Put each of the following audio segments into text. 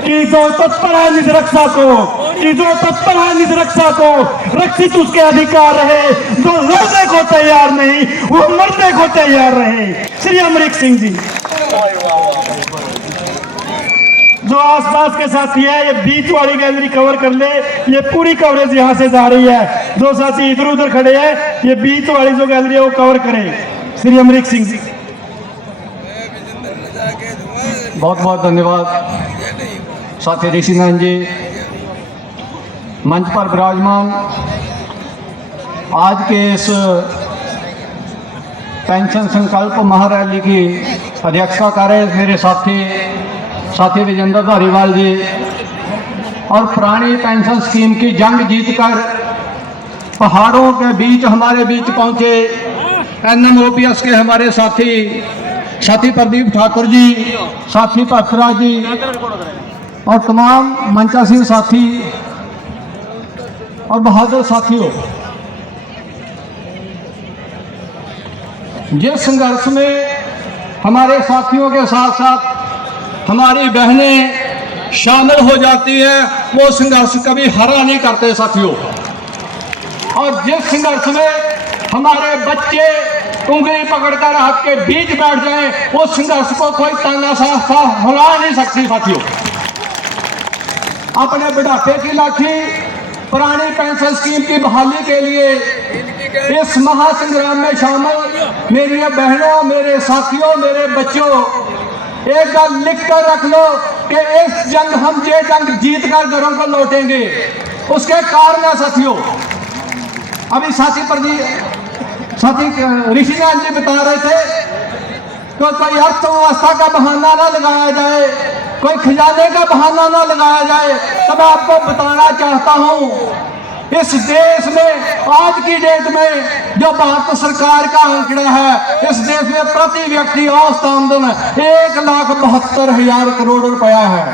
कि जो तत्पर है निज रक्षा को, कि जो तत्पर है निज रक्षा को रक्षित उसके अधिकार रहे। जो लड़ने को तैयार नहीं वो मरने को तैयार रहे। श्री अमरीक सिंह जी। जो आसपास के साथी है ये बीच वाली गैलरी कवर कर ले, ये पूरी कवरेज यहाँ से जा रही है। जो साथी इधर उधर खड़े हैं ये बीच वाली जो गैलरी है वो कवर करें। श्री अमरीक सिंह जी। बहुत बहुत धन्यवाद साथी ऋषिनाथ जी। मंच पर विराजमान आज के इस पेंशन संकल्प महारैली की अध्यक्षता कर रहे मेरे साथी विजेंद्र धारीवाल जी और पुरानी पेंशन स्कीम की जंग जीतकर पहाड़ों के बीच हमारे बीच पहुंचे NMOPS के हमारे साथी प्रदीप ठाकुर जी, साथी पथराज जी और तमाम मंचासीन साथी और बहादुर साथियों, जिस संघर्ष में हमारे साथियों के साथ साथ हमारी बहनें शामिल हो जाती है वो संघर्ष कभी हरा नहीं करते साथियों। और जिस संघर्ष में हमारे बच्चे उंगली पकड़कर आपके बीच बैठ जाएं उस संघर्ष को कोई तानाशाह हिला नहीं सकती साथियों। अपने बुढ़ापे की लाठी पुरानी पेंशन स्कीम की बहाली के लिए इस महासंग्राम में शामिल मेरी बहनों, मेरे साथियों, मेरे बच्चों, एक बार लिख कर रख लो कि इस जंग हम ये जंग जीत कर घरों को लौटेंगे। उसके कारण है साथियों। अभी साथी ऋषिनाथ जी बता रहे थे कि कोई अर्थव्यवस्था का बहाना ना लगाया जाए, कोई खजाने का बहाना ना लगाया जाए। तो मैं आपको बताना चाहता हूं इस देश में आज की डेट में जो भारत सरकार का आंकड़ा है, इस देश में प्रति व्यक्ति औसत आमदन 1,72,000 करोड़ रुपया है।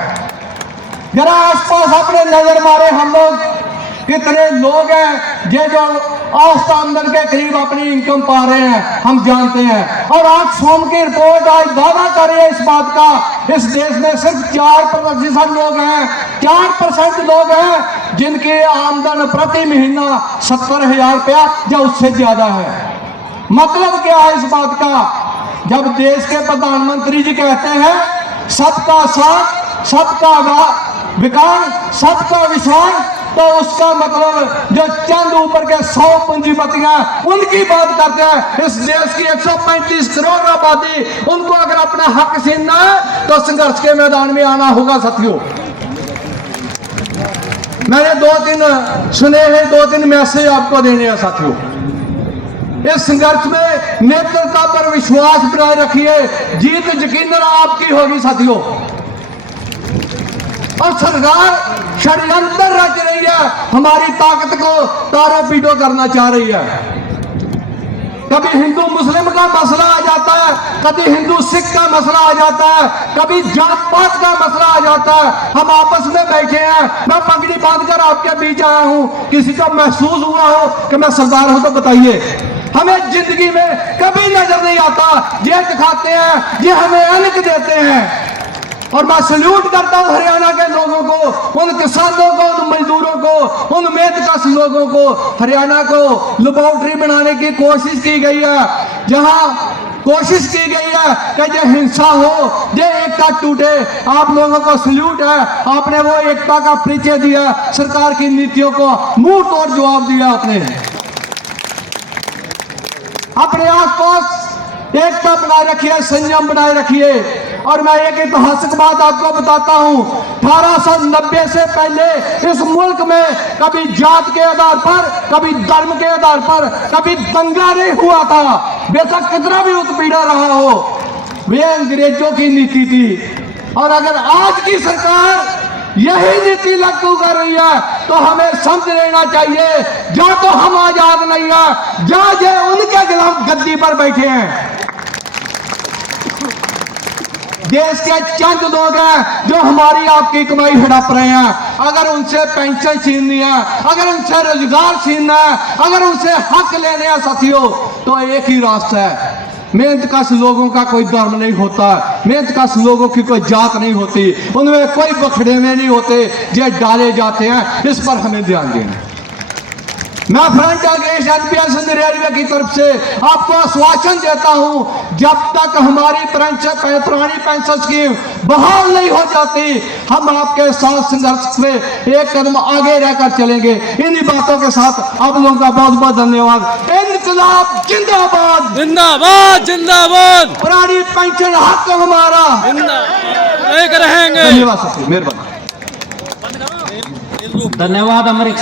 जरा आसपास अपने नजर मारे हम लोग कितने लोग हैं जो औसत आमदन के करीब अपनी इनकम पा रहे हैं, हम जानते हैं। और आज सोम की रिपोर्ट आज दावा कर रही है इस बात का, इस देश में सिर्फ 4% लोग हैं, 4% लोग हैं जिनकी आमदन प्रति महीना 70,000 रुपया या उससे ज्यादा है। मतलब क्या है इस बात का? जब देश के प्रधानमंत्री जी कहते हैं सबका साथ, सबका विकास, सबका विश्वास, तो उसका मतलब जो चंद ऊपर के 100 पूंजीपतियां उनकी बात करते हैं। इस देश की 135 करोड़ आबादी, उनको अगर अपना हक छीनना है तो संघर्ष के मैदान में आना होगा साथियों। मैंने 2-3 सुने हैं, 2-3 मैसेज आपको देने हैं साथियों। इस संघर्ष में नेतृत्व पर विश्वास बनाए रखिए, जीत यकीनन आपकी होगी साथियों। और सरकार षड्यंत्र रच रही है, हमारी ताकत को तारो पीटो करना चाह रही है। कभी हिंदू मुस्लिम का मसला आ जाता है, कभी हिंदू सिख का मसला आ जाता है, कभी जात पात का मसला आ जाता है। हम आपस में बैठे हैं, मैं पगड़ी बांधकर आपके बीच आया हूं, किसी को महसूस हुआ हो कि मैं सरदार हूं तो बताइए। हमें जिंदगी में कभी नजर नहीं आता, ये दिखाते हैं, ये हमें अनक देते हैं। और मैं सल्यूट करता हूं हरियाणा के लोगों को, उन किसानों को, उन मजदूरों को, उन मेहनतकश लोगों को। हरियाणा को लेबोरेटरी बनाने की कोशिश की गई है, जहां कोशिश की गई है कि ये हिंसा हो, ये एकता टूटे। आप लोगों को सल्यूट है, आपने वो एकता का परिचय दिया, सरकार की नीतियों को मुंह तोड़ जवाब दिया आपने। अपने आसपास एकता बनाए रखिए, संयम बनाए रखिए। और मैं एक ऐतिहासिक बात आपको बताता हूं, 1890 से पहले इस मुल्क में कभी जात के आधार पर, कभी धर्म के आधार पर कभी दंगा नहीं हुआ था। बेशक कितना भी उत्पीड़न रहा हो, वे अंग्रेजों की नीति थी। और अगर आज की सरकार यही नीति लागू कर रही है तो हमें समझ लेना चाहिए, या तो हम आजाद नहीं है, या ये उनके खिलाफ गद्दी पर बैठे हैं। देश के चंद लोग हैं जो हमारी आपकी कमाई हड़प रहे हैं। अगर उनसे पेंशन छीननी है, अगर उनसे रोजगार छीनना है, अगर उनसे हक लेने हैं साथियों, तो एक ही रास्ता है, मेहनत कश लोगों का कोई धर्म नहीं होता, मेहनत कश लोगों की कोई जात नहीं होती, उनमें कोई बखड़ेवे नहीं होते जो डाले जाते हैं। इस पर हमें ध्यान देना। मैं फ्रंट अगेंस्ट एनपीएस रेलवे की तरफ से आपको आश्वासन देता हूं, जब तक हमारी पुरानी पेंशन स्कीम बहाल नहीं हो जाती, हम आपके साथ संघर्ष में एक कदम आगे रहकर चलेंगे। इन्हीं बातों के साथ आप लोगों का बहुत बहुत धन्यवाद। इनकलाब जिंदाबाद, जिंदाबाद जिंदाबाद, पुरानी पेंशन हक हमारा, एक रहेंगे। धन्यवाद सर, मेहरबानी। धन्यवाद। हमारे